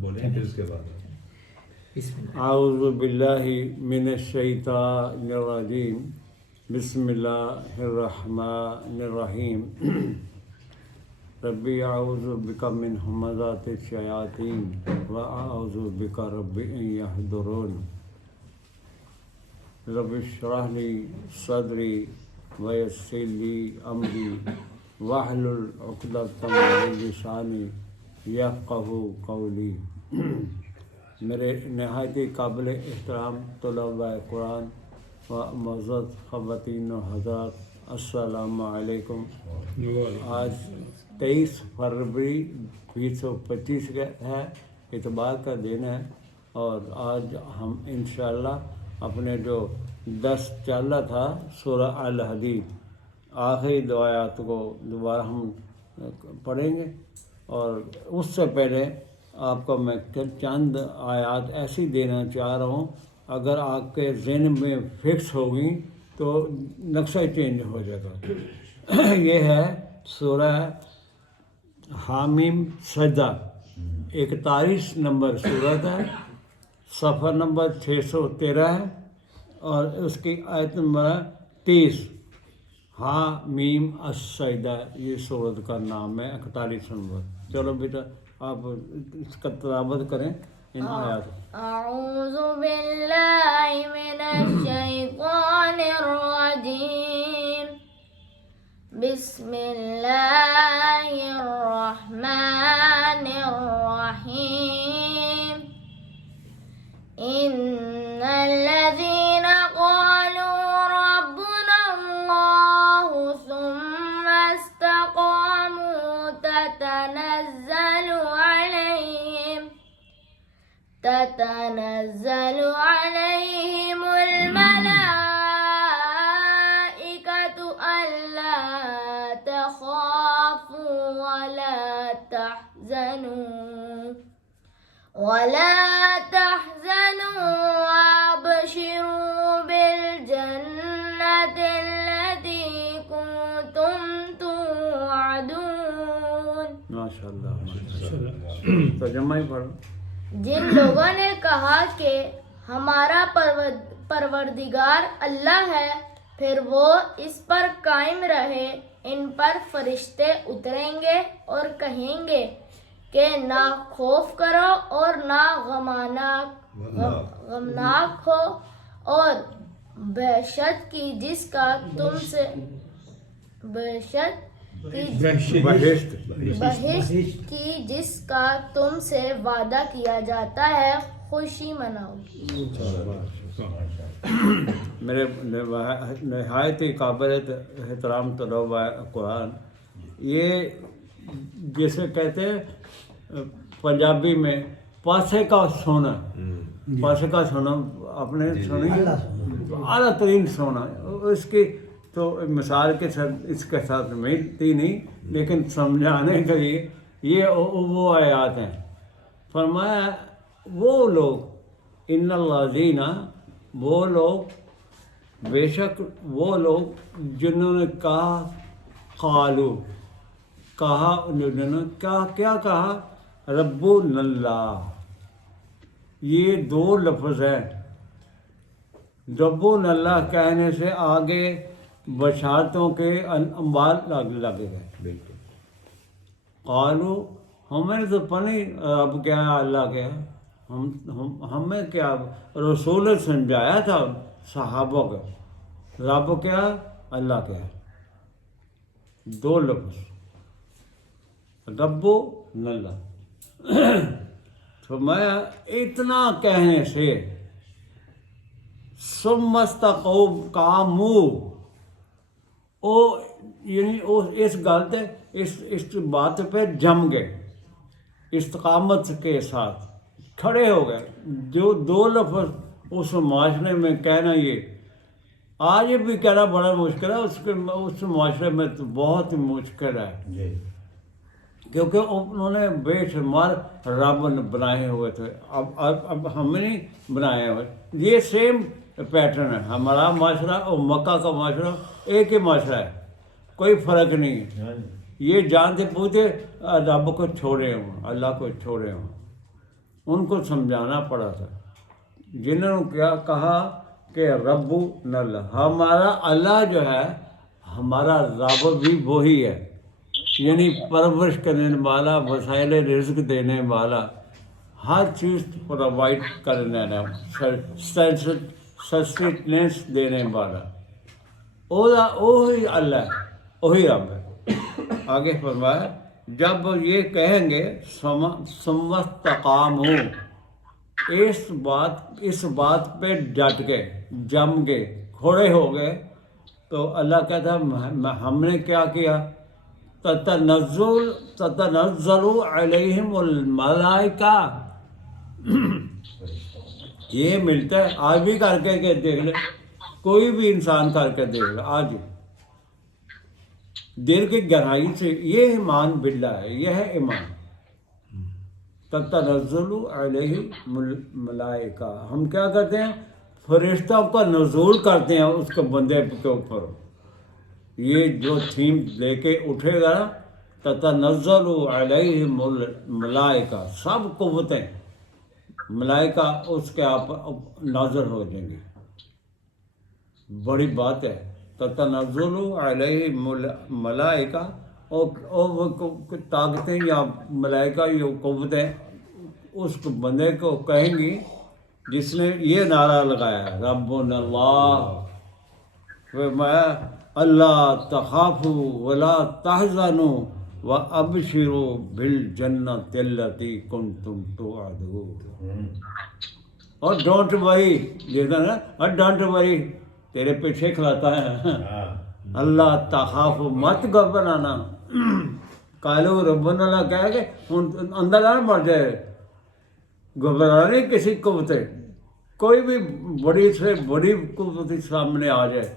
بولیں پھر اس کے بعد اعوذ باللہ من الشیطان الرجیم بسم اللہ الرحمن الرحیم ربی اعوذ بک من ہمزات الشیاطین واعوذ بک رب ان یحضرون رب اشرح لی صدری ویسر لی امری واحلل عقدۃ من لسانی یفقہوا قولی۔ میرے نہایت قابل احترام طلباء قرآن و معزز خواتین و حضرات، السلام علیکم۔ آج 23 فروری 2025 ہے، اتوار کا دن ہے، اور آج ہم انشاءاللہ اپنے جو درس چل رہا تھا سورہ الحدید آخری دو آیات کو دوبارہ ہم پڑھیں گے، اور اس سے پہلے آپ کو میں چند آیات ایسی دینا چاہ رہا ہوں، اگر آپ کے ذہن میں فکس ہوگی تو نقشہ چینج ہو جائے گا۔ یہ ہے سورہ حامیم سجدہ، 41 نمبر سورت ہے، صفحہ نمبر 613 ہے، اور اس کی آیت نمبر 30۔ حامیم السجدہ یہ سورت کا نام ہے، 41 نمبر۔ چلو بیٹا آپ اس کا تلاوت کریں ان آیات۔ اعوذ باللہ من الشیطان الرجیم، بسم اللہ الرحمن الرحیم۔ ان الذین قالوا ربنا اللہ ثم استقاموا تتنزل عليهم الملائكة ألا تخافوا ولا تحزنوا وابشروا بالجنة التي كنتم توعدون۔ ماشاء اللہ ترجمہ ہی پڑھو۔ جن لوگوں نے کہا کہ ہمارا پروردگار اللہ ہے، پھر وہ اس پر قائم رہے، ان پر فرشتے اتریں گے اور کہیں گے کہ نہ خوف کرو اور نہ غمناک ہو، اور بہشت کی جس کا تم سے وعدہ کیا جاتا ہے، خوشی مناؤ۔ میرے نہایت ہی قابل احترام طلباء قرآن، یہ جسے کہتے ہیں پنجابی میں پاسے کا سونا، پاسے کا سونا آپ نے سنی، اعلیٰ ترین سونا۔ اس کی تو مثال کے ساتھ اس کے ساتھ ملتی نہیں، لیکن سمجھانے کے لیے یہ وہ آیات ہیں۔ فرمایا وہ لوگ، ان الذین، وہ لوگ، بے شک وہ لوگ جنہوں نے کہا، قالو، کہا انہوں نے کیا کہا، ربنا اللہ۔ یہ دو لفظ ہیں، ربنا اللہ کہنے سے آگے بشارتوں کے انبار لگے گئے۔ بالکل۔ قالو، ہمیں تو پنی رب کیا ہے، اللہ کیا ہے، ہمیں کیا رسول نے سمجھایا تھا صحابہ کو، رب کیا اللہ کیا۔ دو لفظ رب اللہ۔ فرمایا اتنا کہنے سے ثم استقاموا، یعنی اس غلط اس بات پہ جم گئے، استقامت کے ساتھ کھڑے ہو گئے۔ جو دو لفظ اس معاشرے میں کہنا، یہ آج بھی کہنا بڑا مشکل ہے، اس معاشرے میں تو بہت مشکل ہے، کیونکہ انہوں نے بے شمار رب بنائے ہوئے تھے، اب ہم نہیں بنائے ہوئے۔ یہ سیم پیٹرن ہے، ہمارا معاشرہ اور مکہ کا معاشرہ ایک ہی معاشرہ ہے، کوئی فرق نہیں ہے۔ یہ جانتے پوچھتے رب کو چھوڑے ہوں، اللہ کو چھوڑے ہوں۔ ان کو سمجھانا پڑا تھا، جنہوں نے کیا کہا کہ رب نل، ہمارا اللہ جو ہے ہمارا رب بھی وہی ہے، یعنی پرورش کرنے والا، وسائل رزق دینے والا، ہر چیز پرووائڈ کرنے والا، سسٹیننس دینے والا، وہی اللہ ہے، وہی رب ہے۔ آگے فرمایا جب یہ کہیں گے سمستقاموا، اس بات پہ ڈٹ گئے، جم گئے، کھڑے ہو گئے، تو اللہ کہتا ہے ہم نے کیا کیا، تتنزل علیہم الملائکہ، یہ ملتا ہے آج بھی، کر کے دیکھ لے، کوئی بھی انسان کر کے دیکھ لے آج دل کی گہرائی سے، یہ ایمان باللہ ہے، یہ ہے ایمان۔ تتنزل علیہ الملائکہ، ہم کیا کرتے ہیں، فرشتوں کا نزول کرتے ہیں اس کے بندے کے اوپر۔ یہ جو تھیم لے کے اٹھے گا، تتنزل علیہم الملائکہ، سب قوتیں ملائکہ اس کے آپ نازل ہو جائیں گے، بڑی بات ہے۔ تتنزل علیہم الملائکہ، اور طاقتیں یا ملائکہ یا قوتیں اس بندے کو کہیں گی جس نے یہ نعرہ لگایا ہے ربنا اللہ، فرمایا اللہ تخافوا ولا تحزنوا وابشروا بالجنۃ التی کنتم توعدون، اور ڈونٹ وری، دیکھنا نا، اور ڈونٹ وری، تیرے پیچھے کھلاتا ہے، اللہ تخاف، مت گھبرانا، قالوا ربنا اللہ کہہ کے اندر نہ مر جائے، گھبرانے کسی قوت، کوئی بھی بڑی سے بڑی قوت سامنے آ جائے،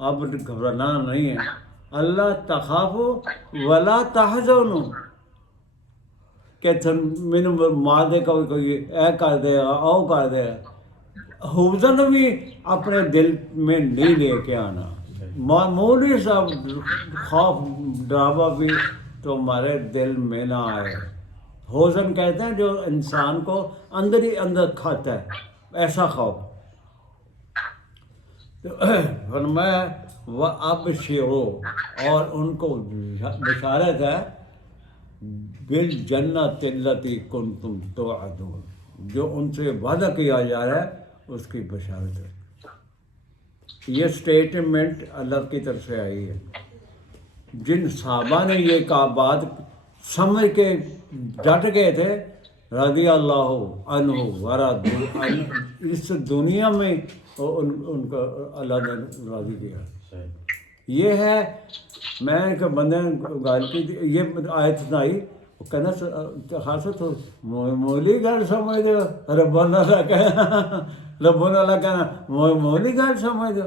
اب گھبرانا نہیں ہے۔ اللہ تخاف ولا تحزن، کہ مینوں مار دے کوئی، اے کر دے، او کر دے، حزن بھی اپنے دل میں نہیں لے کے آنا، معمولی سا خوف ڈراوا بھی تمہارے دل میں نہ آئے۔ حزن کہتے ہیں جو انسان کو اندر ہی اندر کھاتا ہے، ایسا خوف۔ فرمایا وَأَبْشِرُوا، اور ان کو بشارت ہے بِالْجَنَّةِ الَّتِي كُنْتُمْ تُوعَدُونَ، جو ان سے وعدہ کیا جا رہا ہے اس کی بشارت ہے۔ یہ سٹیٹمنٹ اللہ کی طرف سے آئی ہے۔ جن صحابہ نے یہ بات سمجھ کے ڈٹ گئے تھے، رضی اللہ عنہ ورضوا عنہ، اس دنیا میں ان کو اللہ نے راضی کیا۔ یہ ہے، میں ایک بندے نے گال کی تھی، یہ آیت سنائی، وہ کہنا خاصا تو مولی گل سمجھ دو، ربنا اللہ کہنا، ربنا اللہ کہنا مولی گل سمجھ دو،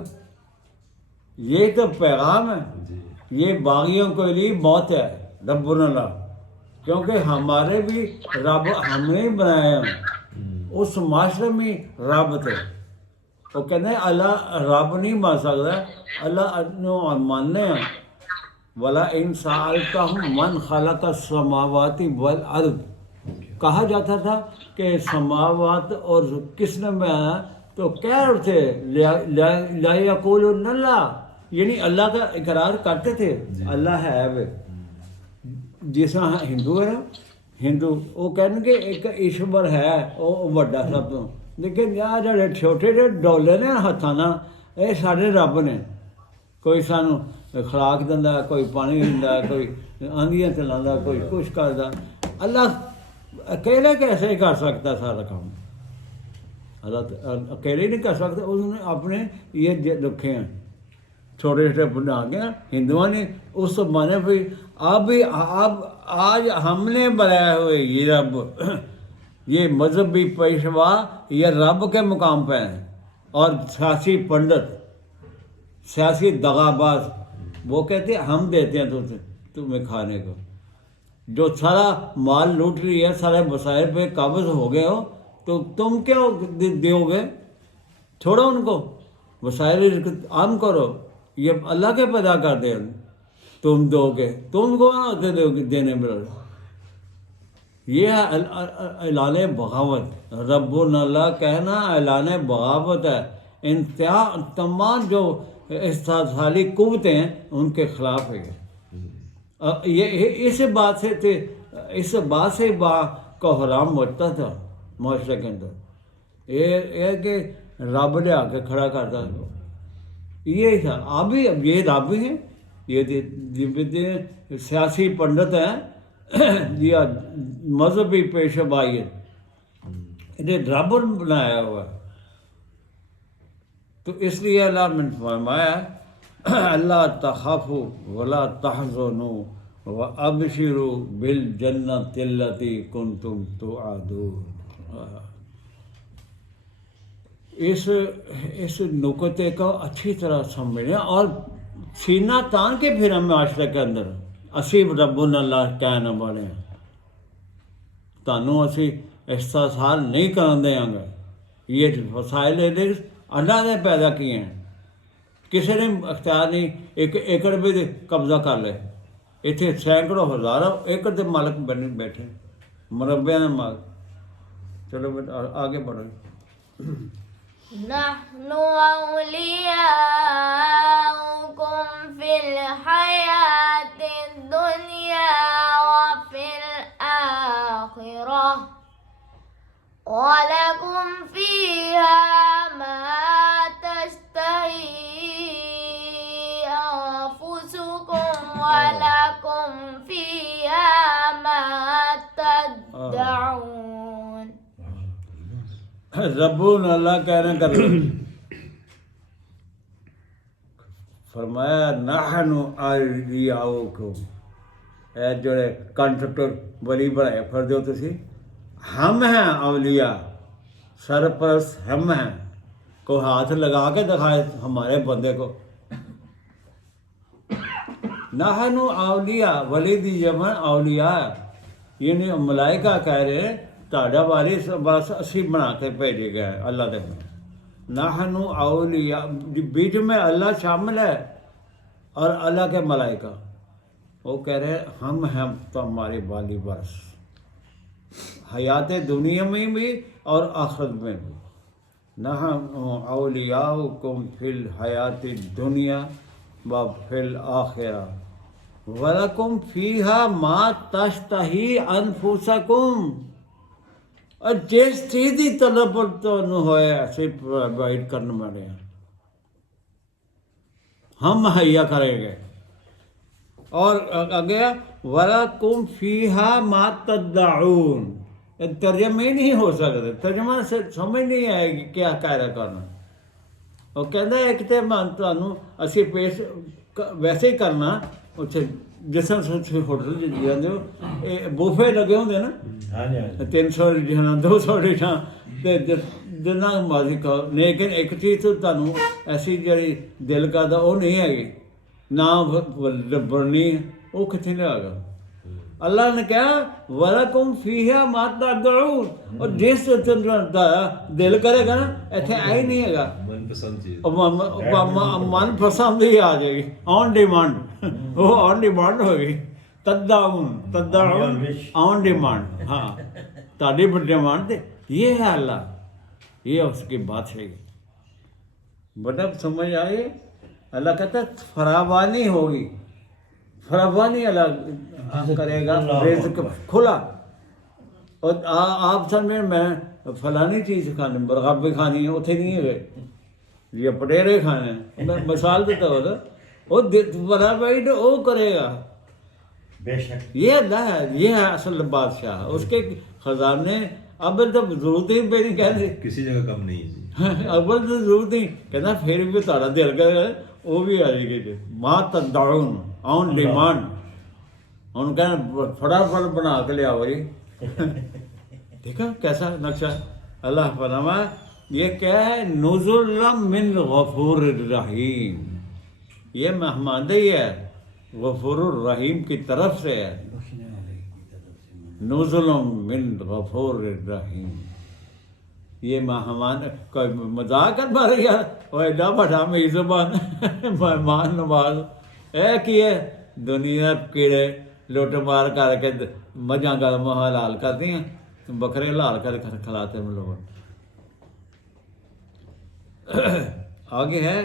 یہ تو پیغام ہے، یہ باغیوں کے لیے موت ہے ربنا اللہ، کیونکہ ہمارے بھی رب ہم نے بنایا ہے، اس معاشرے میں رب تھے، وہ کہتے ہیں اللہ رب نہیں مان سکتا، اللہ ماننے ہیں۔ وَلَئِن سَأَلْتَهُم مَّنْ خَلَقَ السَّمَاوَاتِ وَالْأَرْضَ، کہا جاتا تھا کہ سماوات اور کس نے بنایا، تو کہہ رہے تھے لا یقولون اللہ، یعنی اللہ کا اقرار کرتے تھے اللہ ہے وہ، جس طرح ہندو ہے نا، ہندو وہ کہنے کہ ایک ایشور ہے، وہ بڑا سب تو، لیکن یار جڑے چھوٹے جڑے ڈولے نے ہاتھاں نال، یہ سارے رب نے، کوئی سانو خوراک دیندا، کوئی پانی دیندا، کوئی آندیاں چلانا، کوئی کچھ کردا، اللہ اکیلے کیسے کر سکتا سارا کام، اللہ اکیلے نہیں کر سکتا، اس نے اپنے یہ رکھے ہیں چھوٹے چھوٹے بنا کے نا، ہندوؤں نے اس زمانے پہ، اب آج ہم نے بنایا ہوئے یہ رب، یہ مذہبی پیشوا یہ رب کے مقام پہ ہیں، اور سیاسی پنڈت، سیاسی دغاباز، وہ کہتے ہیں ہم دیتے ہیں تمہیں کھانے کو، جو سارا مال لوٹ رہی ہے، سارے وسائل پہ قابض ہو گئے ہو، تو تم کیا دیو گے، چھوڑو ان کو، وسائل عام کرو، یہ اللہ کے پیدا کر دے، تم دو گے، تم کو نہ ہوتے دینے میں، یہ اعلان بغاوت، ربنا اللہ کہنا اعلان بغاوت ہے، انتہا تمام جو استحصالی قوتیں ہیں ان کے خلاف ہے یہ اس بات سے کا حرام ہوتا تھا معاشرے کے اندر، یہ کہ رب لے آ کے کھڑا کرتا تھا، یہ تھا۔ اب یہ رب ہیں، یہ سیاسی پنڈت ہیں یا مذہبی پیشہ بائی ہے، انہیں رب بنایا ہوا ہے۔ تو اس لیے اللہ نے فرمایا اللہ تخافوا ولا تحزنوا وابشروا بالجنۃ التی کنتم توعدون۔ اس نکتے کو اچھی طرح سمجھیں اور سینہ تان کے پھر ہم معاشرے کے اندر اسی ربنا اللہ کہنا بنے، تانوں اسی استحصال نہیں کرن دیاں گے۔ یہ وسائل اللہ نے پیدا کیے ہیں، کسی نے اختیار نہیں ایک ایکڑ بھی قبضہ کر لے، اتنے سینکڑوں ہزاروں ایکڑ کے مالک بنے بیٹھے، مربع نے مالک۔ چلو آگے بڑھو۔ نحن أولياؤكم في الحياة الدنيا وفي الآخرة ولكم فيها ما تشتهي أنفسكم ولكم فيها ما تدعون۔ ربنا اللہ کہنا کر فرمایا نحن اولیاؤکم، اے جڑے کانٹریکٹر ولی بنائے پھر دو تسی، ہم ہیں اولیاء، سرپرست ہم ہیں۔ کو ہاتھ لگا کے دکھائے ہمارے بندے کو۔ نحن اولیاء، ولی دی جمع اولیاء، یعنی ملائکہ کہہ رہے تاڑا والی بس اسی بنا کے بھیجے گئے اللہ دے۔ نحن اولیاء بیچ میں اللہ شامل ہے اور اللہ کے ملائکہ، وہ کہہ رہے ہم ہیں تمہارے والی برس، حیات دنیا میں بھی اور آخرت میں بھی۔ نحن اولیاؤکم فی الحیات الدنیا و فی الآخرہ ولکم فیہا ما تشتہی انفسکم، اور جس چیز کی طلب تو ہوئے ایسے پرووائڈ کرنے والے ہیں، ہم مہیا کریں گے۔ اور آگے وَلَكُمْ فِيهَا مَا تَدَّعُونَ، ترجمہ ہی نہیں ہو سکتے، ترجمہ سے سمجھ نہیں آئے گی کیا کہہ رہا کرنا۔ وہ کہنا ہے کہ تمہیں اسی پیش ویسے ہی کرنا، جس طرح ہوٹل جاتے ہو بوفے لگے ہوتے نا، 300 ڈشاں 200 ڈشاں جنا مرضی کھاؤ، لیکن ایک چیز تو تمہیں ایسی جڑی دل کردا وہ نہیں ہے گی، نہ بننی، وہ کتنے لے گا۔ اللہ نے کہا وَلَكُمْ فِيهَا مَا تَدَّعُونَ، اور جس دل کرے گا نا ایتھے آئی نہیں ہے گا، من پسند ہی آ جائے گی، آن ڈیمانڈ، وہ آن ڈیمانڈ ہوگی۔ تدعون آن ڈیمانڈ، ہاں تاری ڈیمانڈ دے، یہ ہے اللہ، یہ اس کی بات ہے۔ بڑا سمجھ آئے، اللہ کہتا ہے فراوانی ہوگی، فراوانی اللہ کرے گا، رزق کھلا۔ اور آپ سمجھیں میں فلانی چیز کھانی مرغابی کھانی ہے، اتنے نہیں ہے یا پٹیرے کھانے ہیں، میں مثال دیتا ہوں، وہ فراوانی وہ کرے گا، بے شک یہ اللہ ہے، یہ ہے اصل بادشاہ، اس کے خزانے اب تو ضرورت ہی پہ نہیں کہتے، کسی جگہ کم نہیں ہے، اول تو ضرورت نہیں کہنا، پھر بھی تارا دل کر وہ بھی آ جائے گی۔ ماں تدعون آن ڈیمانڈ، ان کہنا فٹافٹ بنا کے لے آؤ جی۔ دیکھا کیسا نقشہ اللہ فرمایا، یہ کیا ہے؟ نزل من غفور الرحیم، یہ مہماندہی ہے غفور الرحیم کی طرف سے ہے، نزل من غفور الرحیم۔ یہ مہمان کوئی مذاق کر پا رہی ہے، وہ ایڈا بڑا میزبان مہمان نواز، ایک ہی ہے دنیا کیڑے لوٹ مار کر کے مجھاں کا حلال کرتی ہیں، بکرے حلال کر کھلاتے ہیں لوگوں. آگے ہے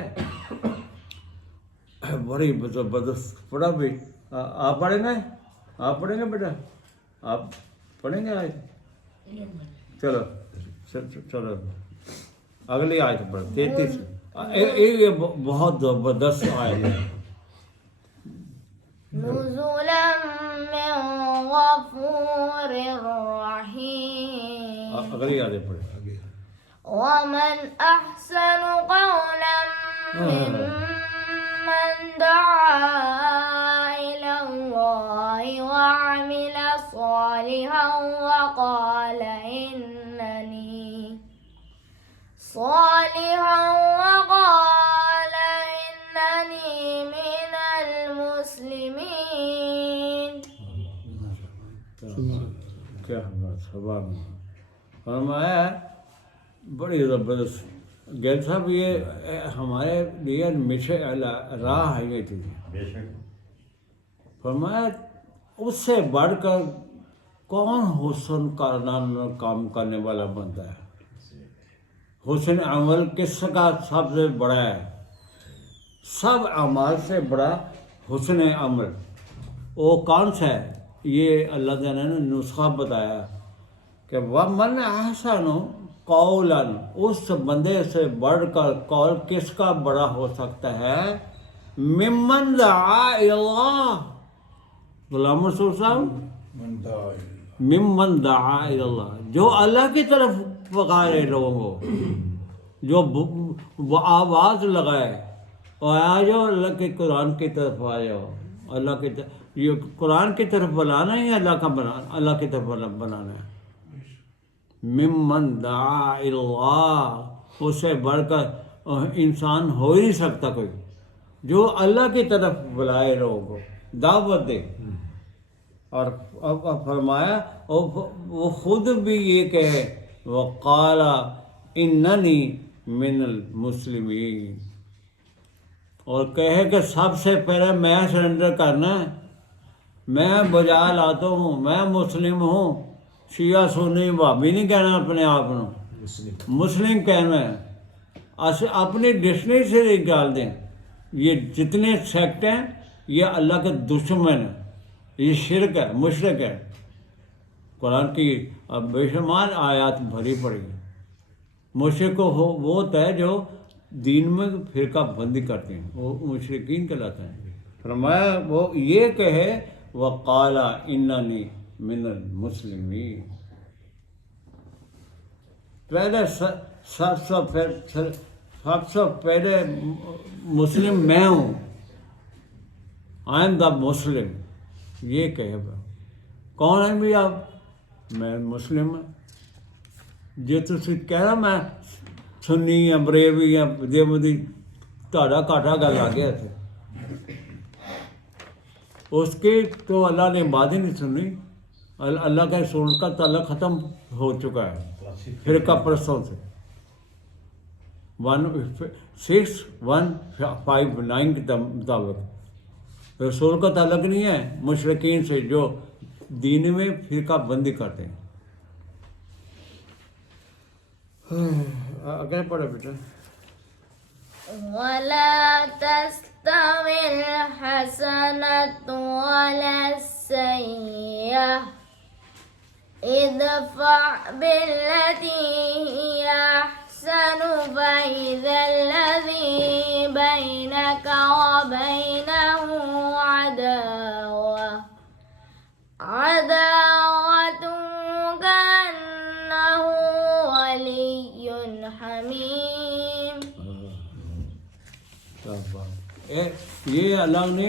بڑی زبردست پڑھا بھی. آپ پڑھیں گے؟ آپ پڑھیں گے بیٹا؟ آپ پڑھیں گے آج؟ چلو چلو اگلی آیت پڑھ 33. یہ بہت زبردست آیت ہے. نزلا من غفور رحیم. اگلی آیت پڑھ. ومن أحسن قولا ممن دعا إلى الله وعمل صالحا وقال إنني من المسلمين. کیا فرمایا بڑی زبردست. گیل صاحب یہ ہمارے لیے مشن راہ ہے یہ چیز. فرمایا اس سے بڑھ کر کون حسن کام کرنے والا بنتا ہے؟ حسن عمل کس کا سب سے بڑا ہے؟ سب اعمال سے بڑا حسن عمل وہ کون سا ہے؟ یہ اللہ تعالیٰ نے نسخہ بتایا کہ وَمَنْ أَحْسَنُ قَوْلًا، اس بندے سے بڑھ کر قول کس کا بڑا ہو سکتا ہے؟ ممن دعا الی اللہ، غلام رسول صاحب، ممن دعا الی اللہ، جو اللہ کی طرف پکارے لوگوں کو، جو آواز لگائے اور آ جاؤ اللہ کے قرآن کی طرف آ جاؤ. اللہ کی طرف یہ قرآن کی طرف بلانا ہی اللہ کا بنانا، اللہ کی طرف بنانا ہے. ممن دعا الی اللہ، اس سے بڑھ کر انسان ہو ہی نہیں سکتا کوئی جو اللہ کی طرف بلائے لوگوں کو، دعوت دے. اور فرمایا وہ خود بھی یہ کہے وقال اننی من المسلمین، اور کہے کہ سب سے پہلے میں سرنڈر کرنا ہے، میں بجا لاتا ہوں، میں مسلم ہوں. شیعہ سنی بھابی نہیں کہنا اپنے آپ کو، مسلم کہنا ہے. اپنی ڈکشنری سے نکال دیں. یہ جتنے سیکٹ ہیں یہ اللہ کے دشمن ہیں، یہ شرک ہے، مشرک ہے. قرآن کی بے شمار آیات بھری پڑی ہیں. مشرک وہ ہوتا ہے جو دین میں فرقہ بندی کرتے ہیں، وہ مشرکین کہلاتے ہیں. فرمایا وہ یہ کہے وقال اننی من المسلمین، پہلے سب سے پہلے مسلم میں ہوں. آئی ایم دا مسلم، یہ کہے. کون ہے بھی آپ؟ میں مسلم ہوں. جو تسی کہہ رہا میں سنی یا بریوی یا دیوبندی، تہاڈا گھاٹا گل آ گیا تھے. اس کی تو اللہ نے بات ہی نہیں سنی. اللہ کے رسول کا تعلق ختم ہو چکا ہے فرقہ پرستوں سے. 6159 کے مطابق رسول کا تعلق نہیں ہے مشرکین سے جو دین میں فرقہ بندی کرتے ہیں. اگر پڑھے بیٹا. ولا تستوي الحسنة ولا السيئة ادفع بالتي هي أحسن فإذا الذي بينك وبينه عداوة كأنه ولي حميم. یہ اللہ نے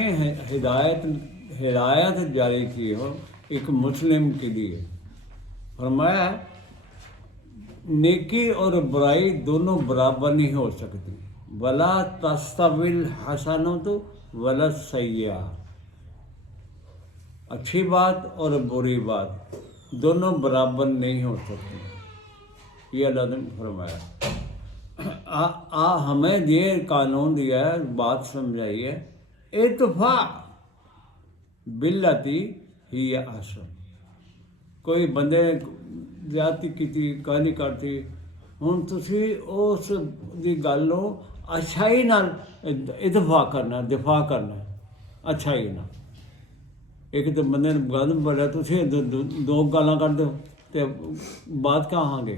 ہدایت جاری کی ہو ایک مسلم کے لیے. فرمایا نیکی اور برائی دونوں برابر نہیں ہو سکتی. ولا تستوی الحسنۃ ولا السیئۃ، اچھی بات اور بری بات دونوں برابر نہیں ہو سکتی. یہ اللہ نے فرمایا. ہمیں یہ قانون دیا ہے، بات سمجھائی ہے، اتفاق باللتی ہی احسن، کوئی بندے زیادتی ਕੀਤੀ ਗਾਲੀ ਕਰਤੀ, ਹੁਣ ਤੁਸੀਂ ਉਸ ਦੀ ਗੱਲ ਨੂੰ ਅੱਛਾਈ ਨਾਲ ਇਤਫਾਕ ਕਰਨਾ, ਦਿਫਾ ਕਰਨਾ ਅੱਛਾਈ ਨਾਲ। ਇੱਕ ਤਾਂ ਬੰਦੇ ਨੂੰ ਗੱਲ ਬੜਾ ਤੁਸੀਂ ਦੋ ਗਾਲਾਂ ਕੱਢਦੇ ਹੋ ਤੇ ਬਾਤ ਕਹਾਂਗੇ।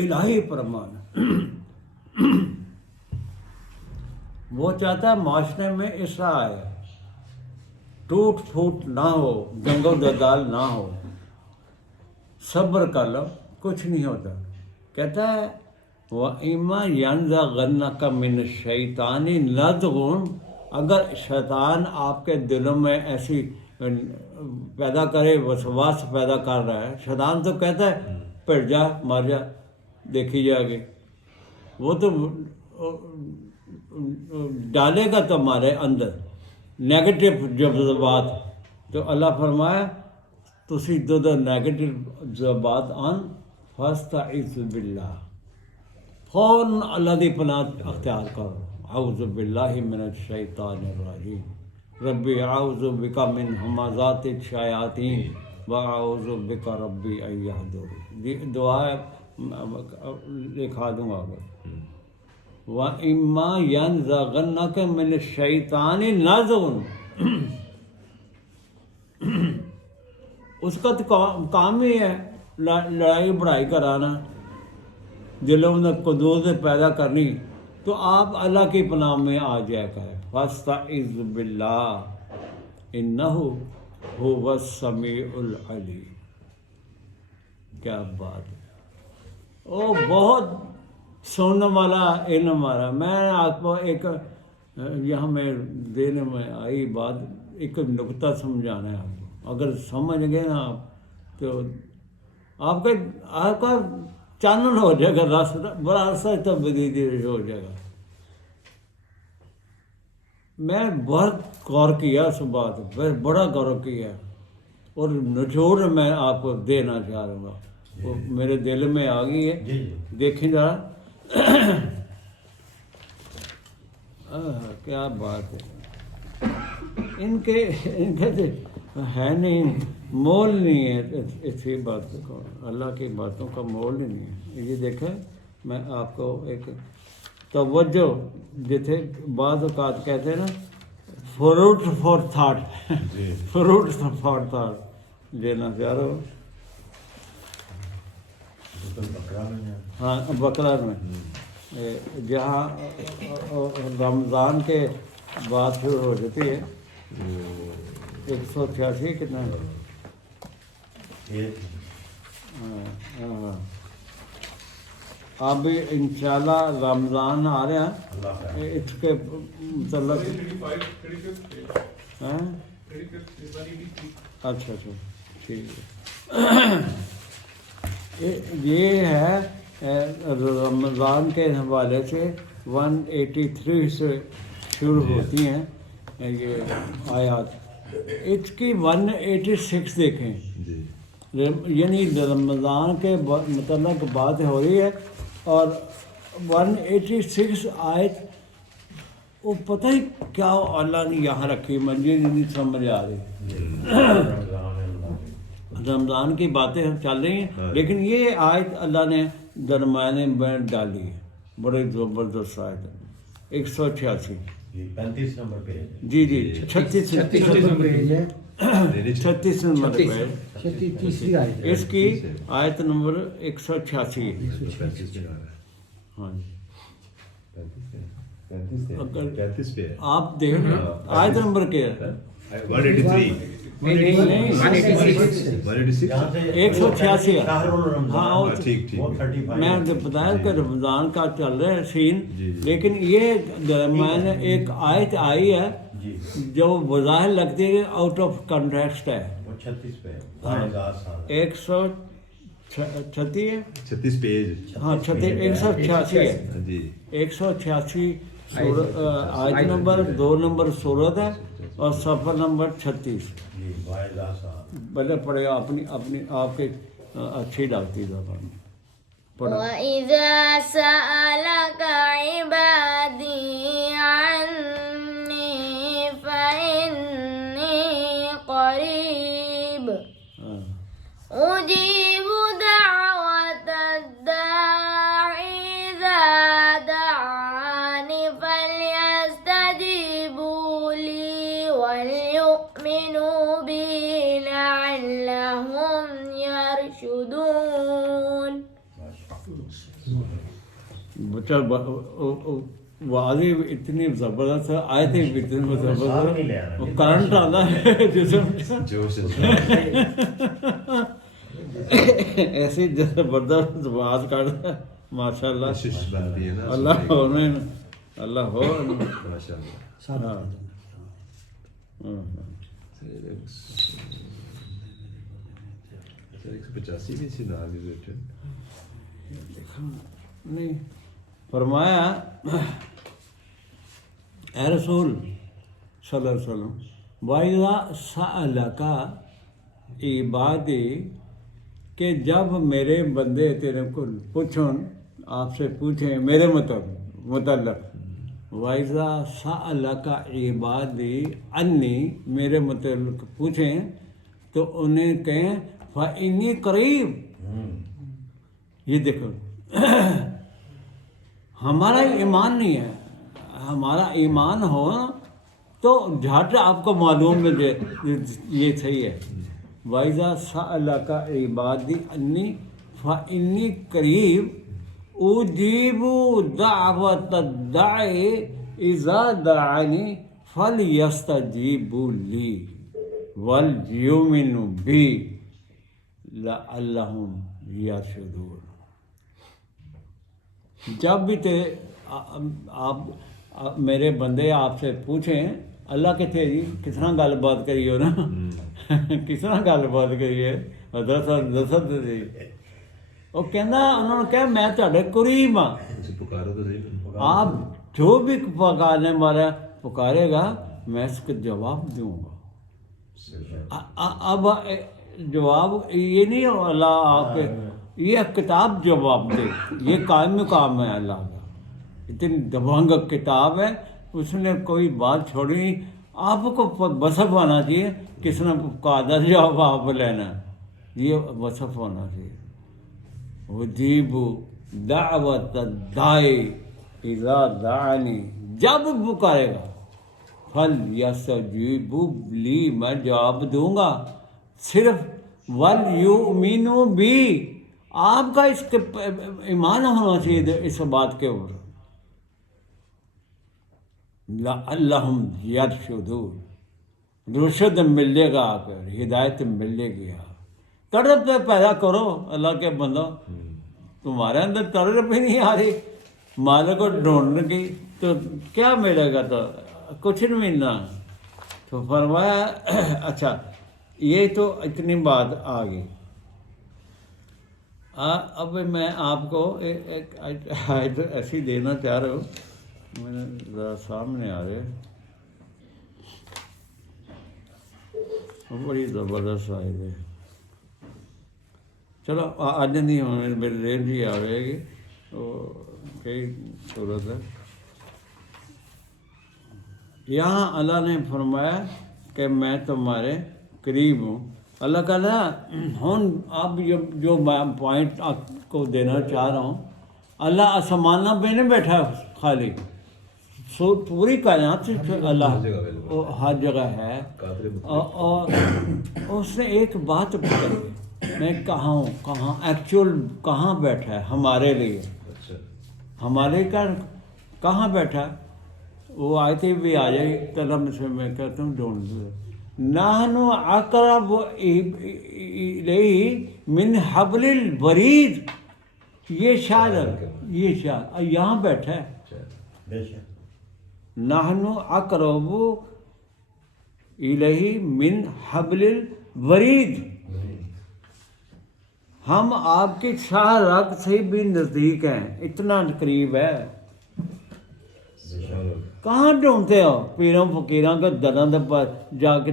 الہی فرمان ہے۔ وہ چاہتا ہے معاشرے میں اصلاح آئے، ٹوٹ پھوٹ نہ ہو، جنگ و جدال نہ ہو، صبر کر لو، کچھ نہیں ہوتا۔ کہتا ہے وَإِمَّا يَنزَغَنَّكَ مِنَ الشَّيْطَانِ نَزْغٌ، اگر شیطان آپ کے دلوں میں ایسی پیدا کرے، وسواس پیدا کر رہا ہے، شیطان تو کہتا ہے پڑ جا، مر جا، دیکھی جائے گی، وہ تو ڈالے گا تمہارے اندر نیگیٹو جذبات، تو اللہ فرمایا تسی دو نیگیٹو جذبات آن فاستعذ باللہ، فوراً اللہ دی پناہ اختیار کرو، اعوذ باللہ من الشیطان الرجیم، ربی اعوذ بک من ہمزات الشیاطین واعوذ بک ربی ان یحضرون، دعا لکھا دوں گا۔ وَإِمَّا يَنزَغَنَّكَ مِنَ الشَّيْطَانِ نَزْغٌ، اس کا تو کام ہی ہے لڑائی بڑائی کرانا، دلوں میں قدوس پیدا کرنی، تو آپ اللہ کی پناہ میں آ جایا کریں، فاستعذ باللہ انہ هو السمیع العلیم۔ کیا بات ہے، وہ بہت سننے والا علم والا۔ میں آپ کو ایک یہاں میں دینے میں آئی بات، ایک نقطہ سمجھانا ہے آپ کو، اگر سمجھ گئے نا آپ تو آپ کا چانن ہو جائے گا، راستہ بڑا عرصہ تبدیلی ہو جائے گا۔ میں بہت غور کیا اس بات پہ، بڑا غور کیا، اور نچوڑ میں آپ کو دینا چاہ رہا ہوں، وہ میرے دل میں آ گئی ہے، دیکھیں ذرا۔ کیا بات ہے، ان کے ہے نہیں، مول نہیں ہے اسی بات کا، اللہ کی باتوں کا مول ہی نہیں ہے۔ یہ دیکھیں، میں آپ کو ایک توجہ، جیسے بعض اوقات کہتے ہیں نا fruit for thought, fruit for thought لینا چاہ رہا ہوں۔ ہاں بقرہ میں جہاں رمضان کے بعد شروع ہو جاتی ہے، 186 کتنا اب انشاءاللہ رمضان آ رہے ہیں، اس کے متعلق اچھا ٹھیک ہے۔ یہ ہے رمضان کے حوالے سے 183 سے شروع ہوتی ہیں یہ آیات، اس کی 186 دیکھیں، یعنی رمضان کے متعلق بات ہو رہی ہے، اور 186 آیت وہ پتہ ہی کیا اللہ نے یہاں رکھی، مجھے نہیں سمجھ آ رہی۔ رمضان کی باتیں چل رہی ہیں، لیکن یہ آیت اللہ نے درمیانے میں ڈالی ہے، بڑی زبردست آیت ہے، 186 35 نمبر پہ جی 36 نمبر پہ، تیسری آیت اس کی آیت نمبر 186 ہے۔ ہاں جی، 35 پہ ہے، آپ دیکھیں آیت نمبر کیا ہے، 183 186 186 ہے۔ ہاں وہ ٹھیک میں نے بتایا کہ رمضان کا چل رہا ہے سین، لیکن یہ درمیان ایک آیت آئی ہے جو بظاہر لگتی ہے آؤٹ آف کنٹیکسٹ ہے، 36 پہ 136 ہے، 36 پیج، ہاں 186 ہے، جی 186 آیت نمبر 2 نمبر سورت ہے، اور صفحہ نمبر 36۔ بلے پڑھے اپنی آپ کے اچھی ڈالتی زبان پڑھو۔ وَإِذَا سَأَلَكَ عِبَادِي عَنِّي فَإِنِّي قَرِيبٌ أُجِيبُ دَعْوَةَ الدَّاعِ إِذَا دَعَانِ فَلْيَسْتَجِيبُوا لِي وَلْيُؤْمِنُوا بِي لَعَلَّهُمْ يَرْشُدُونَ۔ بچہ واضح اتنی زبردست ہے، آیتیں بھی اتنی زبردست، وہ کرنٹ آتا ہے جسم جوش ایسی زبردست آواز کرتا ہے ماشاء اللہ. کوشش بنتی ہے نا اللہ ہو اللہ ہو. ماشاء اللہ. ہاں. اچھا 185 بھی سی نہ بیٹھے نہیں فرمایا اے رسول صلی اللہ علیہ وسلم وَإِذَا سَأَلَكَ عِبَادِي کہ جب میرے بندے تیرے کو آپ سے پوچھیں میرے متعلق وَإِذَا سَأَلَكَ عِبَادِي عني میرے متعلق پوچھیں تو انہیں کہیں فَإِنِّي قریب. یہ دیکھو ہمارا ایمان نہیں ہے، ہمارا ایمان ہو تو جھٹ آپ کو معلوم ہے یہ صحیح ہے. وَإِذَا سَأَلَكَ عِبَادِي عَنِّي فَإِنِّي قَرِيبٌ أُجِيبُ دَعْوَةَ الدَّاعِ إِذَا دَعَانِ فَلْيَسْتَجِيبُوا لِي وَلْيُؤْمِنُوا بِي لَعَلَّهُمْ يَرْشُدُونَ. جب بھی آپ میرے بندے آپ سے پوچھیں اللہ کے تھے جی کس طرح گل بات کری ہو نا کس طرح گل بات کری ہے دسد جی وہ کہنا انہوں نے کہا میں تھوڑے قریب ہاں. پکارو تو صحیح. آپ جو بھی پکارنے والا پکارے گا میں اس کا جواب دوں گا. اب جواب یہ نہیں ہو اللہ آپ کے یہ کتاب جواب دے، یہ قائم مقام ہے اللہ کا. اتنی دبنگ کتاب ہے اس نے کوئی بات چھوڑی نہیں. آپ کو وصف ہونا چاہیے کس نے قاعدہ جواب لینا یہ وصف ہونا چاہیے. اجیب دعوت الداعی اذا دعانی جب پکارے گا فلیستجیبوا لی میں جواب دوں گا. صرف ولیؤمنوا بی آپ کا اس کے ایمان ہونا چاہیے اس بات کے اوپر. لعلہم یرشدون رشد ملے گا آپ کو ہدایت ملے گی. طرف پہ پیدا کرو اللہ کے بندو تمہارے اندر طرف ہی نہیں آ رہی مالک کو ڈھونڈنے کی تو کیا ملے گا تو کچھ نہیں ملنا. تو فرمایا اچھا یہ تو اتنی بات آ گئی. اب میں آپ کو ایک ایسی دینا چاہ رہا ہوں میں ذرا سامنے آ رہے بڑی زبردست آئے ہے. چلو آج نہیں ہونے میری رینج ہی آ رہے گی وہ کئی صورت ہے. یہاں اللہ نے فرمایا کہ میں تمہارے قریب ہوں. اللہ کہا ہوں اب جو میں پوائنٹ آپ کو دینا چاہ رہا ہوں اللہ آسمانہ پہ نہیں بیٹھا خالی پوری کائنات سے اللہ ہر جگہ ہے. اور اس نے ایک بات بتائی میں کہاں ہوں کہاں ایکچوئل کہاں بیٹھا ہے ہمارے لیے ہمارے کہاں بیٹھا وہ آیتیں بھی آ جائے قلم سے میں کہتا ہوں ڈھونڈ نحن اقرب الیہ من حبل الورید. یہ شاعر یہاں بیٹھا ہے. نحن اقرب الیہ من حبل الورید ہم آپ کی شاہ رگ سے بھی نزدیک ہیں اتنا قریب ہے. کہاں ڈھونڈتے ہو پیروں فقیراں کے دلوں پر جا کے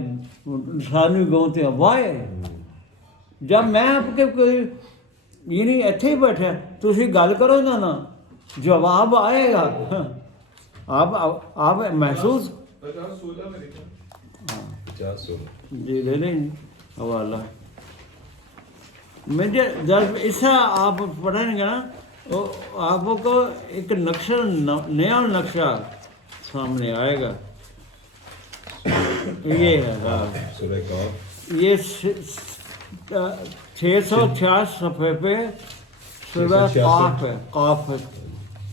سانو گاؤتے ہو وائے جب میں آپ کے کوئی یہ نہیں ایتھے ہی بیٹھے تسی گل کرو نا جواب آئے گا. آپ محسوس جی لے لیں حوالہ مجھے جب ایسا آپ پڑھیں گے نا تو آپ کو ایک نقشہ نیا نقشہ سامنے آئے گا. یہ ہے یہ 666 صفحے پہ سورہ قاف ہے. قاف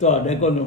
ਤੁਹਾਡੇ ਕੋਲੋਂ।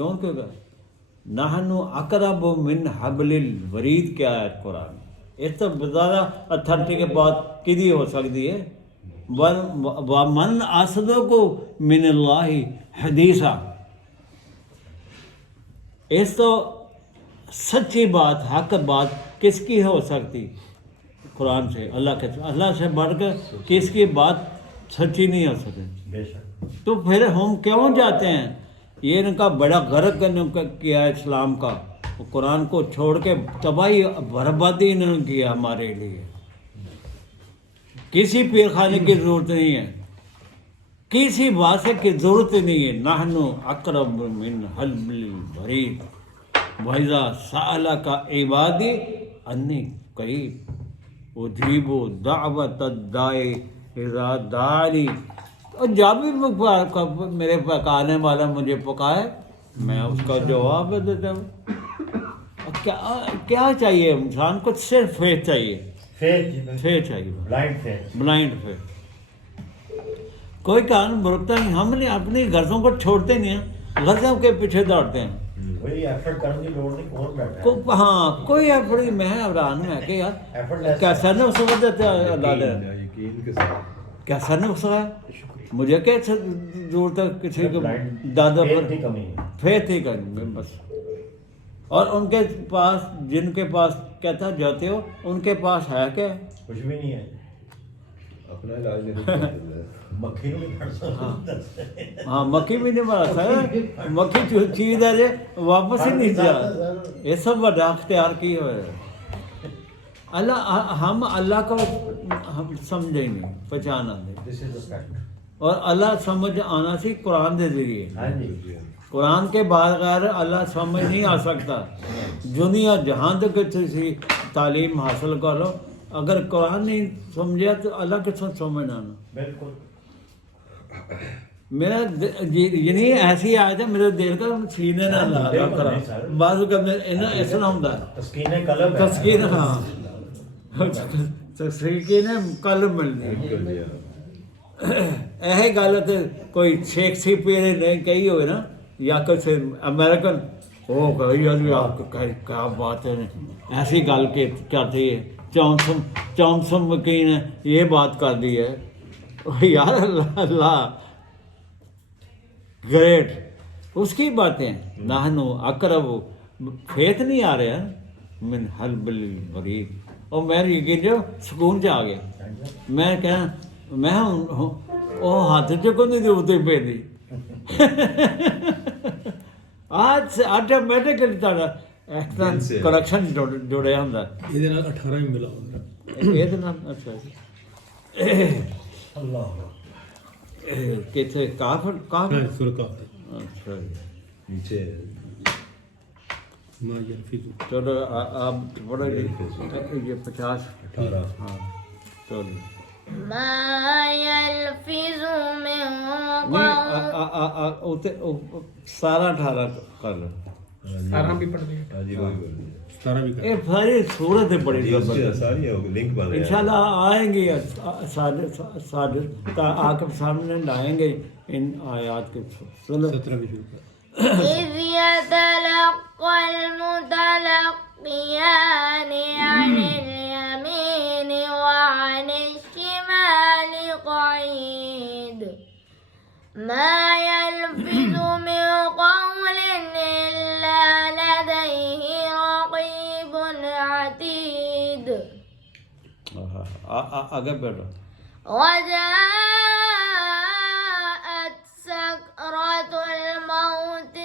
کیوں کہ نحنو اقرب من حبل الورید کیا ہے قرآن، اس تو زیادہ اتھینٹک بات کدی ہو سکتی ہے. وَمَنْ أَصْدَقُ مِنَ اللَّهِ حَدِيثًا، اس تو سچی بات حق بات کس کی ہو سکتی قرآن سے، اللہ سے بڑھ کر کس کی بات سچی نہیں ہو سکتی. بے شک. تو پھر ہم کیوں جاتے ہیں؟ یہ ان کا بڑا غرق کیا ہے اسلام کا، قرآن کو چھوڑ کے تباہی بربادی انہوں نے کیا ہمارے لیے. کسی پیر خانے کی ضرورت نہیں ہے، کسی واسطے کی ضرورت نہیں ہے. نحنو اقرب من حبل الورید وَإِذَا سَأَلَكَ عِبَادِي أَنِّي قَرِيبٌ أُجِيبُ دَعْوَةَ الدَّاعِ إِذَا دَعَانِ. اور جب بھی میرے پکانے والا مجھے پکائے میں اس کا جواب دیتا ہوں. کیا چاہیے انسان کو؟ صرف فیتھ چاہیے، فیتھ چاہیے، بلائنڈ فیتھ. کوئی کام برکتا نہیں. ہم نے اپنی غرضوں کو چھوڑتے نہیں ہیں، غرضوں کے پیچھے دوڑتے ہیں. کوئی ایفرٹ کرنے کی لوڑ نہیں، کون بیٹھا ہے. ہاں کوئی ایفرٹ. میں حیران ہوں کہ یار کیسا نقصہ دیتے اللہ نے، یقین کے ساتھ کیسا نقصہ ہے. مجھے کیا ضرورت ہے کسی کو دادا پر فیتھ ہی کریں بس. اور ان کے پاس، جن کے پاس کہتا جاتے ہو، ان کے پاس ہے کیا؟ کچھ بھی نہیں ہے. اپنا علاج نہیں. مکھی نہیں پڑ سکتا. ہاں مکھی بھی نہیں مارا سکتا. مکھی چیز ہے واپس ہی نہیں جا. یہ سب بڑا اختیار کی ہوئے اللہ. ہم اللہ کو ہم سمجھیں نہیں، پہچانا نہیں. اور اللہ سمجھ آنا سی قرآن کے ذریعے. قرآن کے بغیر اللہ سمجھ نہیں آ سکتا. دنیا جہاں تک کسی تعلیم حاصل کرو، اگر قرآن نہیں سمجھا تو اللہ کے ساتھ سمجھ آنا. بالکل. میرا یعنی ایسی آیت ہے میرے دل کا سینے نہ لا کرا بعض کا اس طرح ہوتا ہے تسکین قلب. تسکین. ہاں تسکین قلب ملتی ہے. یہی گل تو کوئی شیکسپیئر نے کہی ہوئے نا، یا کسی امریکن وہ کہی آپ کیا بات ہے، ایسی گل کے چاہتی ہے. چامسم مکین نے یہ بات کر دی ہے. یار اللہ گریٹ، اس کی باتیں. نحنو اقرب، فیتھ نہیں آ رہا من حبل الورید. اور میں یقین جو سکون چ آ گیا. میں کہنا میں وہ ہاتھ چکن کی ضرورت پہ دی. آج آٹومیٹکلی تھوڑا کریکشن جڑیا ہوں. یہ 18 بھی ملا یہ اچھا کتنے کافر کافر فرقہ اچھا نیچے ما یلفظ. چلو آپ پڑھو جی یہ 50 18. ہاں چلو. ما یلفظ من سارا 18 کر لو. 18 بھی پڑھ دیں. ہاں جی وہی بول رہے ہیں. 17 بھی کر. یہ ساری صورت بڑی جی اس سے زبردست. ساری لنک بن رہے ہیں. انشاءاللہ آئیں گے آ کے سامنے لائیں گے ان آیات کے. سنو 17 بھی شروع کر. إذ يتلقى المتلقيان عن اليمين وعن الشمال قعيد ما يلفظ من قول إلا لديه رقيب عتيد. آگے بیٹھو. وجاءت سكرة الموت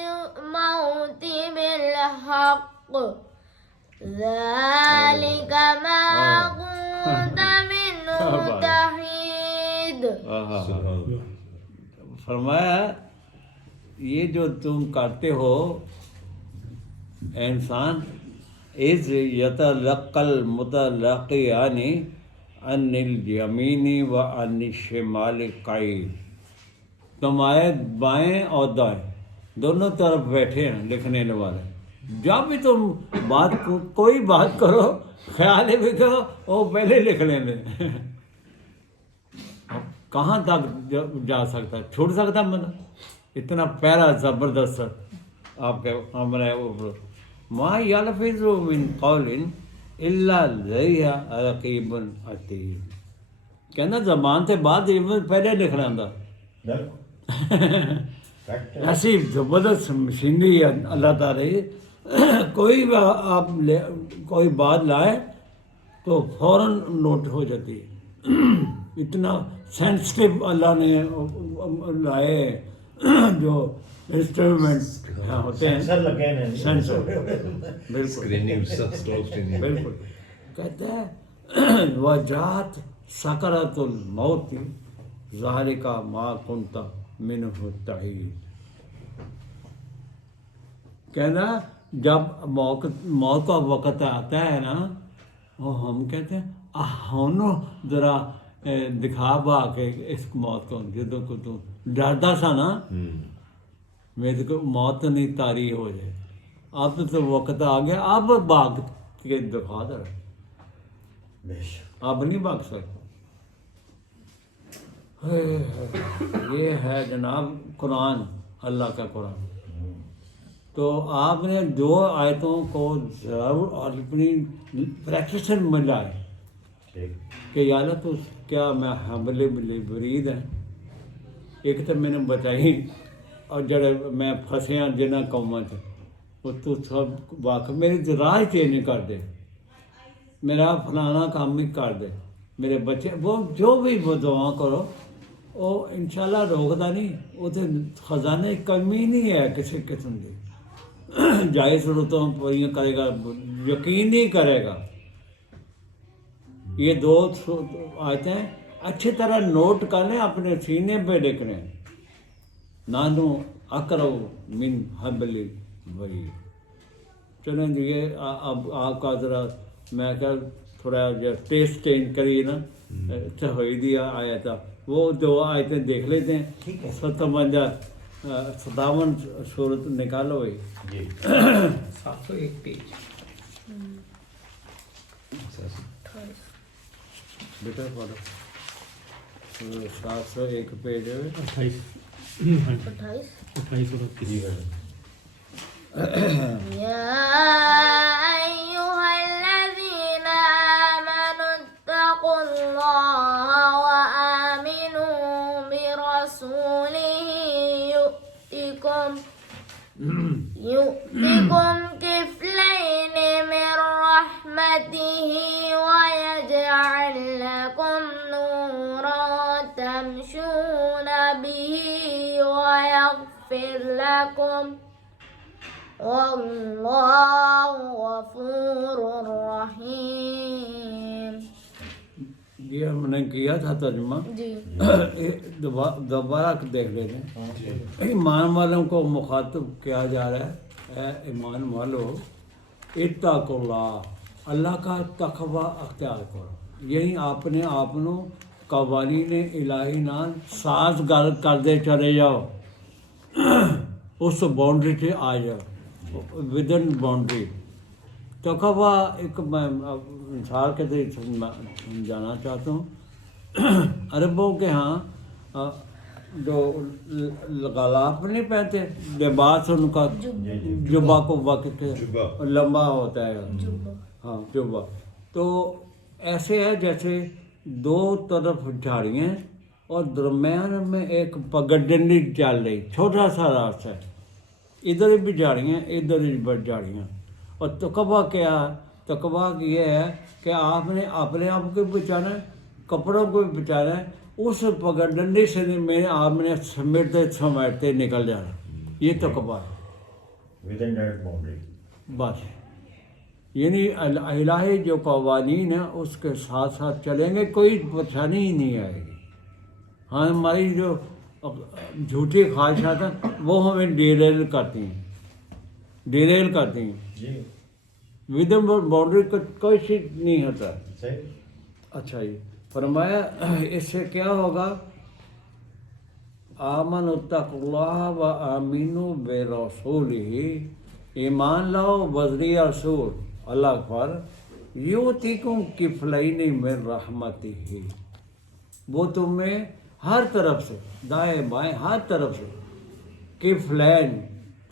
بالحق ذلك ما كنت منه تحيد. فرمایا یہ جو تم کرتے ہو انسان، اذ یتلقى المتلقیان عن الیمین و عن الشمال قعید. تمہارے بائیں اور دائیں دونوں طرف بیٹھے ہیں لکھنے والے. جب بھی تم کوئی بات کرو خیال بھی کرو وہ پہلے لکھ لیں گے. کہاں تک جا سکتا ہے، چھوڑ سکتا مطلب اتنا پیارا زبردست آپ کے ہمارے اوپر ما یلفظ من قول الا لدیہ رقیب عتید. کہنا زبان سے بعد پہلے لکھ رہا ایسی زبردست مشینری ہے اللہ تعالیٰ کی. کوئی بھی آپ کوئی بات لائے تو فوراً نوٹ ہو جاتی ہے. اتنا سینسٹیو اللہ نے لائے جو انسٹرومنٹ ہوتے ہیں سینسر لگے ہیں سینسر. بالکل اسکریننگ سب سٹاپ اسکریننگ. بالکل. کہتے ہیں وجات سکرات الموت ذالک ما کنت منہ تحید. کہنا جب موت کا وقت آتا ہے نا وہ ہم کہتے ہیں ہونو ذرا دکھا با کے اس موت کو جدوں کو تو ڈرتا سا نا میرے کو موت نہیں طاری ہو جائے. اب تو وقت آ گیا اب بھاگ کے دکھا دے. اب نہیں بھاگ سکتا. یہ ہے جناب قرآن اللہ کا قرآن. تو آپ نے دو آیتوں کو ضرور اور اپنی پریکٹس میں لائے کہ یا اللہ تو کیا میں حملے برید ہیں. ایک تو میں نے بتائی اور جڑے میں پھنسے ہیں جنہ قوموں سے وہ تو سب واقع میری راہ چینج کر دے, میرا فلانا کام بھی کر دے, میرے بچے وہ جو بھی وہ دعا کرو وہ انشاءاللہ روکتا نہیں. وہ تو خزانے کمی نہیں ہے کسی قسم کی. جائز ضرورتوں پوریاں کرے گا, یقین نہیں کرے گا. یہ دو آیتیں اچھی طرح نوٹ کر لیں, اپنے سینے پہ لکھ لیں. نانو اقرب من حبل الورید. چلیں یہ اب آپ کا ذرا میں کہ تھوڑا جو ٹیسٹ چینج کریے نا توحیدی آیا تھا وہ دو آیتیں دیکھ لیتے ہیں. 57 صورت نکالو بھائی. 701 پیج. بیٹا پڑھو 701 پیج ہے. 28 28 صورت کی. يا أيها الذين آمنوا اتقوا الله وآمنوا برسوله يؤتكم كفلين من رحمته ويجعل لكم نورا تمشون به ويغفر لكم واللہ غفور رحیم. یہ ہم نے کیا تھا ترجمہ جی دوبارہ دیکھ لیتے ہیں. ایمان والوں کو مخاطب کیا جا رہا ہے اے ایمان والو اتقوا اللہ, اللہ کا تقوی اختیار کرو. یعنی آپ نے اپنوں قوانین الہی نال سازگار کردے چلے جاؤ, اس باؤنڈری سے آ جاؤ ود ان باؤنڈری. تقوی ایک میں مثال کے ذریعے سمجھانا چاہتا ہوں. عربوں کے ہاں جو غلاف نہیں پہنتے, لباس ان کا جبہ کو وقت لمبا ہوتا ہے, ہاں جبہ. تو ایسے ہے جیسے دو طرف جھاڑیاں اور درمیان میں ایک پگڈنڈی چل رہی, چھوٹا سا راستہ ہے, ادھر بھی جھاڑیاں ادھر بھی جھاڑیاں. اور تقویٰ کیا ہے؟ تقویٰ یہ ہے کہ آپ نے اپنے آپ کو بھی بچانا ہے, کپڑوں کو بھی بچانا ہے. اس پگڈنڈی سے میں آپ نے سمیٹتے نکل جانا. یہ تقویٰ ہے بس. یعنی الہی جو قوانین ہیں اس کے ساتھ ساتھ چلیں گے, کوئی پریشانی ہی نہیں آئے گی. ہاں ہماری جو جھوٹی خواہشات ہیں وہ ہمیں ڈیریل کرتی ہیں. ود ان باؤنڈری کا کوئی چیز نہیں ہوتا. اچھا جی فرمایا اس سے کیا ہوگا, آمنوا اتقوا اللہ و آمنوا برسولہ, ایمان لاؤ بذریعہ رسول اللہ پر. یؤتکم کفلین من رحمتہ, وہ تمہیں ہر طرف سے دائیں بائیں ہر طرف سے کفلین,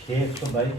622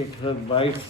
122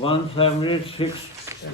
176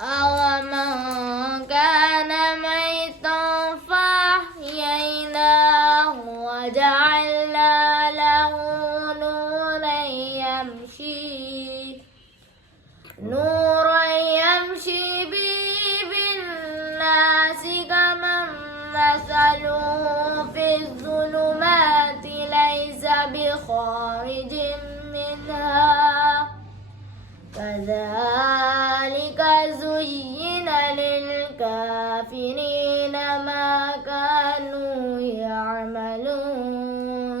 أَوَمَنْ كَانَ مَيْتًا فَأَحْيَيْنَاهُ وَجَعَلْنَا لَهُ نُورًا يَمْشِي بِهِ فِي النَّاسِ كَمَنْ مَثَلُهُ فِي الظُّلُمَاتِ لَيْسَ بِخَارِجٍ مِنْهَا كذلك زين للكافرين ما كانوا يعملون.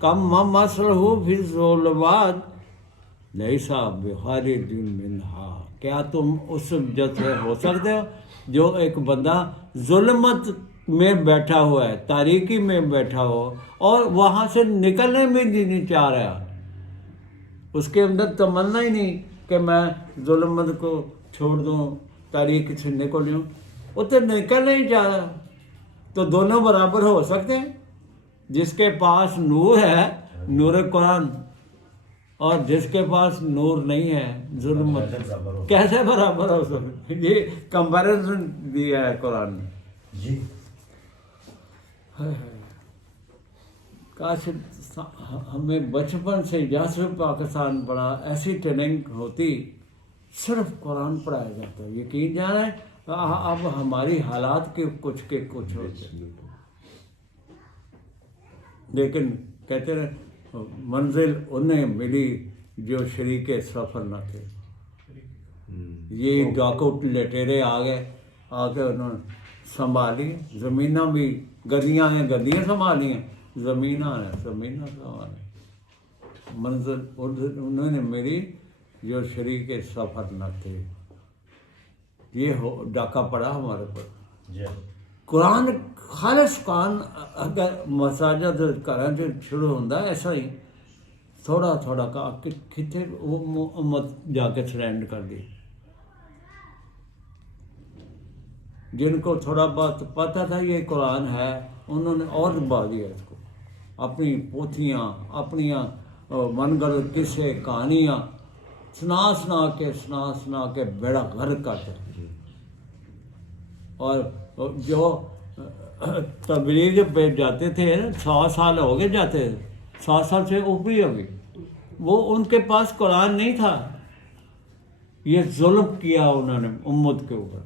کم مسلہ فی الظلمات لیس بخارج منہا، کیا تم اس جیسے ہو سکتے ہو جو ایک بندہ ظلمت میں بیٹھا ہوا ہے، تاریکی میں بیٹھا ہو اور وہاں سے نکلنے بھی نہیں چاہ رہا، اس کے اندر تمنا ہی نہیں کہ میں ظلمت کو چھوڑ دوں، تاریکی سے نکل جاؤں، وہ تو نکلنا ہی چاہ رہا۔ تو دونوں برابر ہو سکتے ہیں؟ جس کے پاس نور ہے، نور قرآن، اور جس کے پاس نور نہیں ہے، ظلمت، کیسے برابر ہو سکتے؟ یہ کمپیریزن دیا ہے قرآن نے۔ جی کاش ہمیں بچپن سے یاسر پاکستان پڑھا، ایسی ٹریننگ ہوتی، صرف قرآن پڑھایا جاتا ہے۔ یقین جانا ہے اب ہماری حالات کے کچھ ہوتے، لیکن کہتے ہیں منزل انہیں ملی جو شریک سفر نہ تھے۔ یہ ڈاکو لٹیرے آ گئے، انہوں نے سنبھالی زمیناں بھی، گدیاں ہیں گدیاں سنبھالی ہیں، زمیناں سنبھالی، منزل انہوں نے ملی جو شریک سفر نہ تھے۔ یہ ڈاکہ پڑا ہمارے پر۔ جی قرآن خالص قرآن اگر مساجد کریں جو شروع ہوتا ہے ایسا ہی تھوڑا تھوڑا کا کتنے وہ امت جا کے سرینڈر کر دی۔ جن کو تھوڑا بہت پتہ تھا یہ قرآن ہے، انہوں نے اور دبا دیا اس کو، اپنی پوتھیاں، اپنی من گھڑت قصے کہانیاں سنا کے بیڑا غرق کرتے۔ اور جو تبلیغ پہ جاتے تھے 100 سال ہو گئے جاتے، 100 سال سے اوپر ہی ہو گئی، وہ ان کے پاس قرآن نہیں تھا، یہ ظلم کیا انہوں نے امت کے اوپر۔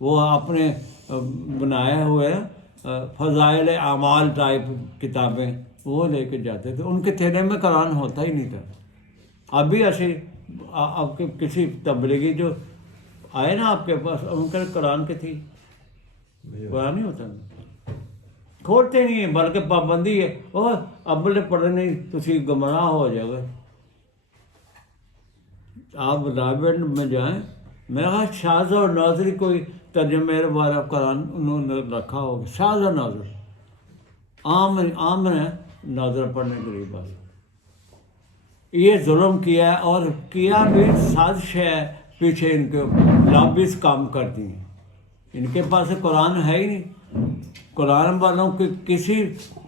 وہ اپنے بنائے ہوئے فضائل اعمال ٹائپ کتابیں وہ لے کے جاتے تھے، ان کے تھیلے میں قرآن ہوتا ہی نہیں تھا۔ ابھی ایسے آپ کے کسی تبلیغی جو آئے نا آپ کے پاس، ان کے قرآن کی تھی، قرآن نہیں ہوتا، کھولتے نہیں ہیں، بلکہ پابندی ہے، اور ابل پڑھے نہیں تسی گمراہ ہو جاؤ گے۔ آپ لائبریری میں جائیں، میرا خیال شاذ اور ناظری کوئی ترجمہ والا قرآن انہوں نے رکھا ہوگا، شاذ اور ناظر عام ہے ناظر پڑھنے کے لیے بس۔ یہ ظلم کیا ہے، اور کیا بھی سازش ہے پیچھے، ان کے لابیز کام کرتی ہیں، ان کے پاس قرآن ہے ہی نہیں۔ قرآن والوں کی کسی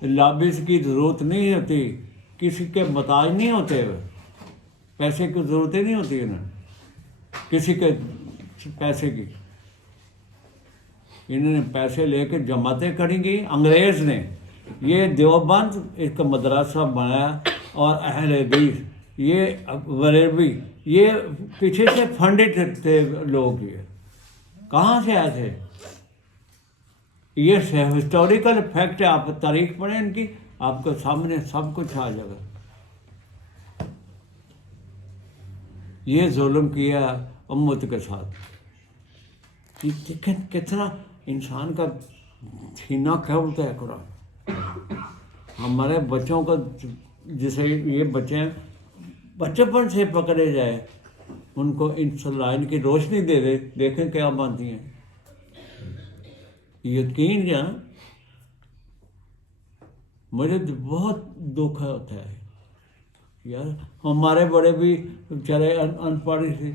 لابیز کی ضرورت نہیں ہوتی، کسی کے محتاج نہیں ہوتے، پیسے کی ضرورت ہی نہیں ہوتی انہیں، کسی کے پیسے کی۔ انہوں نے پیسے لے کے جماعتیں کری گئی، انگریز نے یہ دیوبند اس کا مدرسہ بنایا، اور اہل حدیث یہ وریبی یہ پیچھے سے فنڈڈ تھے لوگ، یہ کہاں سے آئے تھے؟ یہ ہسٹوریکل فیکٹ ہے، آپ تاریخ پڑھیں ان کی، آپ کے سامنے سب کچھ آ جائے گا۔ یہ ظلم کیا امت کے ساتھ، لیکن کتنا انسان کا سینہ کھولتا ہے قرآن۔ ہمارے بچوں کا، جسے یہ بچے بچپن سے پکڑے جائے، ان کو ان لائن کی روشنی دے دے، دیکھیں کیا بنتی ہیں۔ یقین جان مجھے بہت دکھ ہوتا ہے یار، ہمارے بڑے بھی بیچارے ان پڑھ تھے،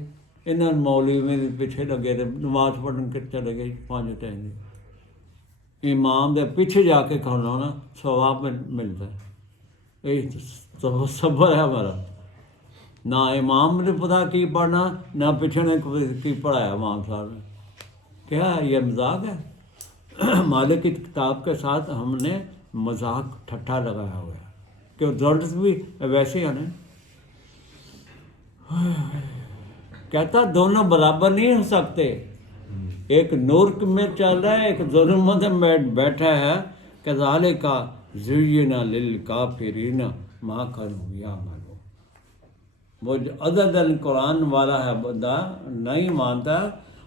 انہوں نے مولوی میں پیچھے لگے تھے، نماز پڑھنے کے چلے گئے 5 ٹائم، امام دے پیچھے جا کے کھانا نا ثواب ملتا ہے۔ یہی تو صبر ہے ہمارا، نہ امام نے پتا کی پڑھنا، نہ پیچھے نے کی پڑھایا امام صاحب نے۔ کیا ہے یہ مذاق ہے؟ مالک کی کتاب کے ساتھ ہم نے مذاق ٹھٹھا لگایا ہوا ہے کہ رزلٹس بھی ویسے ہیں نا۔ کہتا دونوں برابر نہیں ہو سکتے، ایک نور میں چل رہا ہے، ایک ظلمت میں بیٹھا ہے۔ کذالک زینا للکافرین ما کانوا یعملون۔ وہ جو عدد قرآن والا ہے بندہ نہیں مانتا،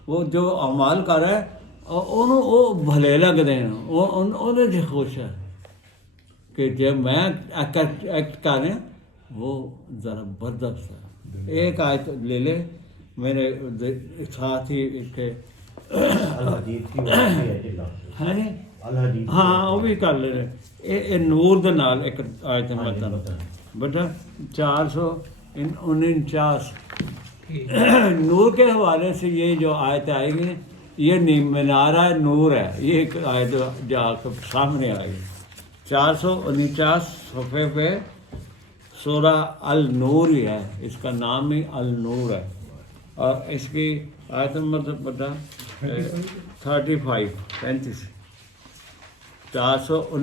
وہ جو اعمال کر رہا ہے وہ بھلے لگ رہے ہیں، انہیں سے خوش ہے، کہ جب میں ایکٹ کر رہا وہ ذرا بردست ہے. ایک آیت لے لے میرے ساتھ ہی اس کے الحدید کی بات ہے جی لفظ ہیں الحدید ہاں وہ بھی کر لے رہے یہ نور دے نال ایک آیت میں بتا بیٹا 449 نور کے حوالے سے یہ جو آیت آئے گی یہ مینارہ نور ہے. یہ ایک آیت جا کے سامنے آئے گی 449 صفحے پہ سورہ النور ہی ہے. اس کا نام ہی النور ہے اور اس کی آیت نمبر بتا 35 419